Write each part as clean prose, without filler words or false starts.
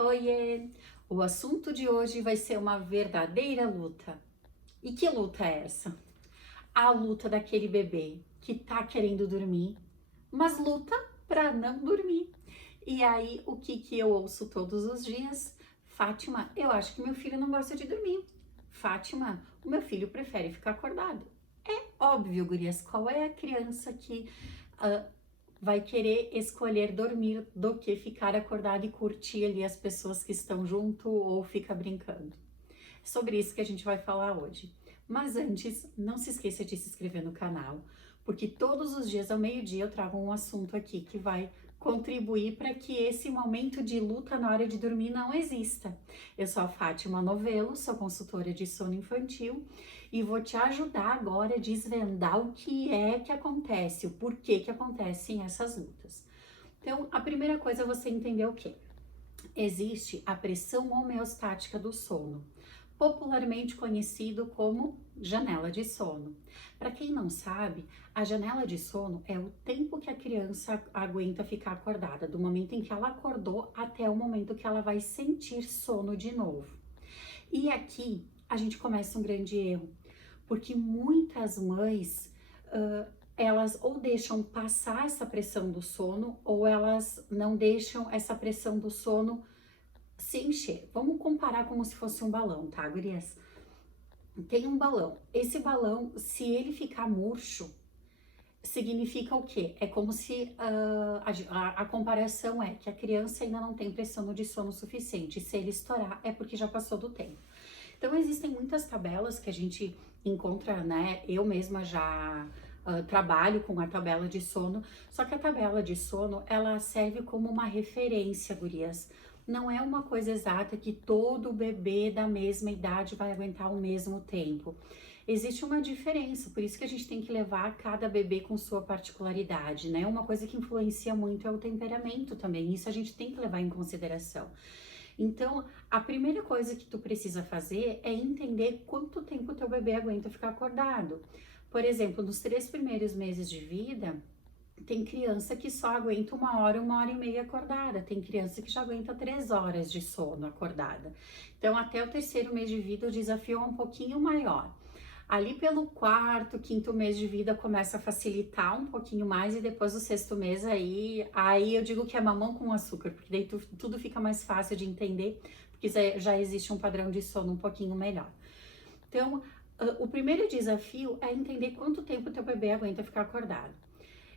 Oiê! O assunto de hoje vai ser uma verdadeira luta. E que luta é essa? A luta daquele bebê que tá querendo dormir, mas luta para não dormir. E aí, o que eu ouço todos os dias? Fátima, eu acho que meu filho não gosta de dormir. Fátima, o meu filho prefere ficar acordado. É óbvio, gurias, qual é a criança que ah, vai querer escolher dormir do que ficar acordado e curtir ali as pessoas que estão junto ou fica brincando? É sobre isso que a gente vai falar hoje. Mas antes, não se esqueça de se inscrever no canal, porque todos os dias ao meio-dia eu trago um assunto aqui que vai contribuir para que esse momento de luta na hora de dormir não exista. Eu sou a Fátima Novelo, sou consultora de sono infantil e vou te ajudar agora a desvendar o que é que acontece, o porquê que acontecem essas lutas. Então, a primeira coisa é você entender o que? Existe a pressão homeostática do sono, popularmente conhecido como janela de sono. Para quem não sabe, a janela de sono é o tempo que a criança aguenta ficar acordada, do momento em que ela acordou até o momento que ela vai sentir sono de novo. E aqui a gente começa um grande erro, porque muitas mães elas ou deixam passar essa pressão do sono ou elas não deixam essa pressão do sono se encher. Vamos comparar como se fosse um balão, tá, gurias? Tem um balão. Esse balão, se ele ficar murcho, significa o quê? É como se a comparação é que a criança ainda não tem pressão de sono suficiente. Se ele estourar, é porque já passou do tempo. Então, existem muitas tabelas que a gente encontra, né? Eu mesma já trabalho com a tabela de sono, só que a tabela de sono, ela serve como uma referência, gurias. Não é uma coisa exata que todo bebê da mesma idade vai aguentar o mesmo tempo. Existe uma diferença, por isso que a gente tem que levar cada bebê com sua particularidade, né? Uma coisa que influencia muito é o temperamento também, isso a gente tem que levar em consideração. Então, a primeira coisa que tu precisa fazer é entender quanto tempo teu bebê aguenta ficar acordado. Por exemplo, nos 3 primeiros meses de vida, tem criança que só aguenta 1 hora e meia acordada. Tem criança que já aguenta 3 horas de sono acordada. Então, até o terceiro mês de vida, o desafio é um pouquinho maior. Ali pelo quarto, quinto mês de vida começa a facilitar um pouquinho mais e depois do sexto mês aí eu digo que é mamão com açúcar, porque daí tudo fica mais fácil de entender, porque já existe um padrão de sono um pouquinho melhor. Então, o primeiro desafio é entender quanto tempo teu bebê aguenta ficar acordado.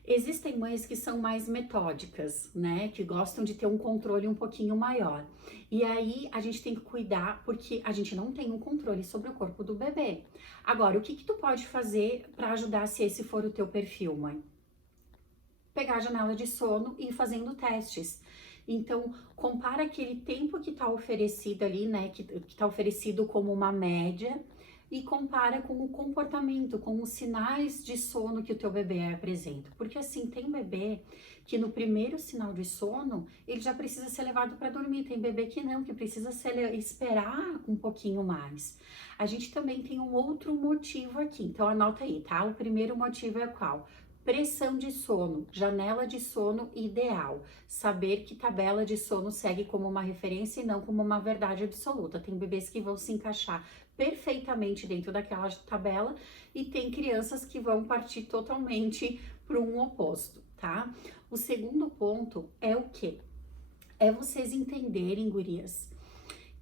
Existem mães que são mais metódicas, né? Que gostam de ter um controle um pouquinho maior. E aí a gente tem que cuidar porque a gente não tem um controle sobre o corpo do bebê. Agora, o que tu pode fazer para ajudar se esse for o teu perfil, mãe? Pegar a janela de sono e ir fazendo testes. Então, compara aquele tempo que está oferecido ali, né? Que está oferecido como uma média e compara com o comportamento, com os sinais de sono que o teu bebê apresenta. Porque assim, tem bebê que no primeiro sinal de sono, ele já precisa ser levado para dormir. Tem bebê que não, que precisa esperar um pouquinho mais. A gente também tem um outro motivo aqui. Então anota aí, tá? O primeiro motivo é qual? Pressão de sono, janela de sono ideal. Saber que tabela de sono segue como uma referência e não como uma verdade absoluta. Tem bebês que vão se encaixar perfeitamente dentro daquela tabela e tem crianças que vão partir totalmente para um oposto, tá? O segundo ponto é o quê? É vocês entenderem, gurias,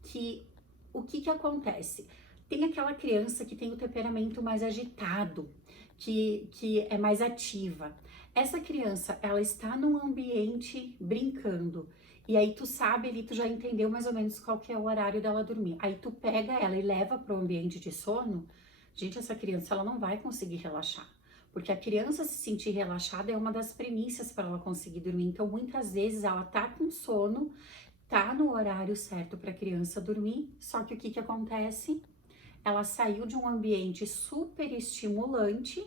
que o que acontece? Tem aquela criança que tem o temperamento mais agitado, que é mais ativa. Essa criança, ela está num ambiente brincando, e aí tu sabe ali, tu já entendeu mais ou menos qual que é o horário dela dormir. Aí tu pega ela e leva para o ambiente de sono. Gente, essa criança, ela não vai conseguir relaxar. Porque a criança se sentir relaxada é uma das premissas para ela conseguir dormir. Então, muitas vezes ela tá com sono, tá no horário certo para a criança dormir, só que o que acontece? Ela saiu de um ambiente super estimulante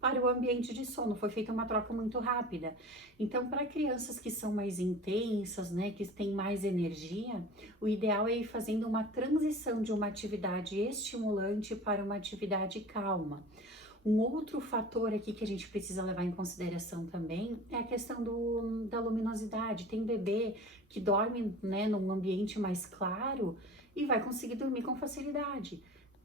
para o ambiente de sono, foi feita uma troca muito rápida. Então, para crianças que são mais intensas, né, que têm mais energia, o ideal é ir fazendo uma transição de uma atividade estimulante para uma atividade calma. Um outro fator aqui que a gente precisa levar em consideração também é a questão da luminosidade. Tem bebê que dorme, né, num ambiente mais claro e vai conseguir dormir com facilidade.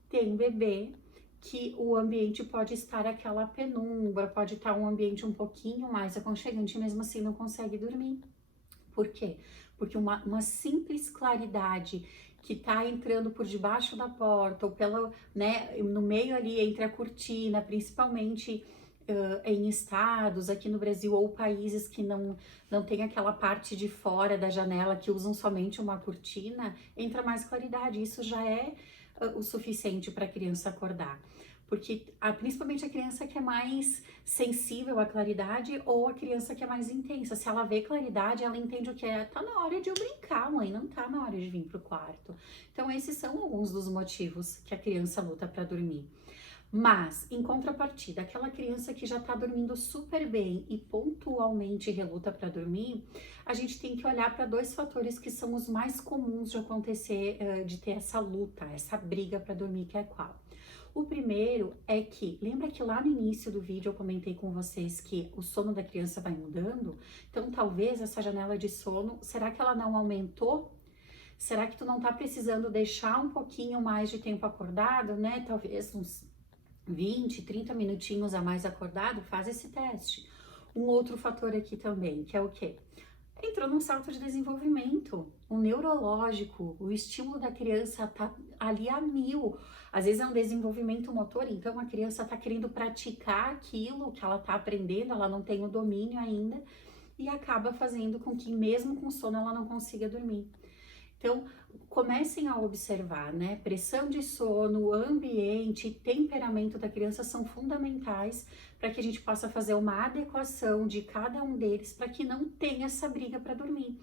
Tem bebê que o ambiente pode estar aquela penumbra, pode estar um ambiente um pouquinho mais aconchegante, e mesmo assim não consegue dormir. Por quê? Porque uma simples claridade que tá entrando por debaixo da porta ou pela, né, no meio ali entre a cortina, principalmente em estados aqui no Brasil ou países que não tem aquela parte de fora da janela que usam somente uma cortina, entra mais claridade. Isso já é o suficiente para a criança acordar. Porque principalmente a criança que é mais sensível à claridade ou a criança que é mais intensa. Se ela vê claridade, ela entende o que é. Tá na hora de eu brincar, mãe, não tá na hora de vir pro quarto. Então, esses são alguns dos motivos que a criança luta para dormir. Mas, em contrapartida, aquela criança que já está dormindo super bem e pontualmente reluta para dormir, a gente tem que olhar para dois fatores que são os mais comuns de acontecer, de ter essa luta, essa briga para dormir, que é qual? O primeiro é que, lembra que lá no início do vídeo eu comentei com vocês que o sono da criança vai mudando? Então, talvez essa janela de sono, será que ela não aumentou? Será que tu não tá precisando deixar um pouquinho mais de tempo acordado, né? Talvez uns 20, 30 minutinhos a mais acordado, faz esse teste. Um outro fator aqui também, que é o quê? Entrou num salto de desenvolvimento, o neurológico, o estímulo da criança tá ali a mil. Às vezes é um desenvolvimento motor, então a criança tá querendo praticar aquilo que ela tá aprendendo, ela não tem o domínio ainda e acaba fazendo com que mesmo com sono ela não consiga dormir. Então, comecem a observar, né? Pressão de sono, ambiente, temperamento da criança são fundamentais para que a gente possa fazer uma adequação de cada um deles para que não tenha essa briga para dormir.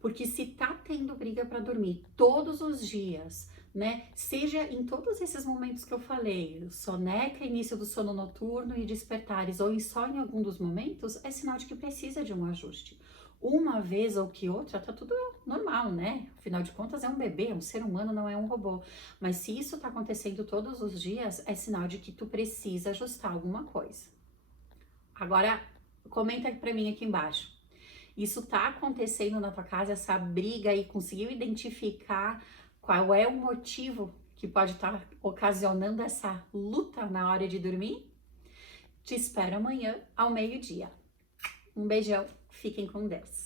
Porque se tá tendo briga para dormir todos os dias, né? Seja em todos esses momentos que eu falei, soneca, início do sono noturno e despertares, ou só em algum dos momentos, é sinal de que precisa de um ajuste. Uma vez ou que outra, tá tudo normal, né? Afinal de contas, é um bebê, é um ser humano, não é um robô. Mas se isso tá acontecendo todos os dias, é sinal de que tu precisa ajustar alguma coisa. Agora, comenta pra mim aqui embaixo. Isso tá acontecendo na tua casa, essa briga aí, conseguiu identificar qual é o motivo que pode estar ocasionando essa luta na hora de dormir? Te espero amanhã ao meio-dia. Um beijão, fiquem com Deus.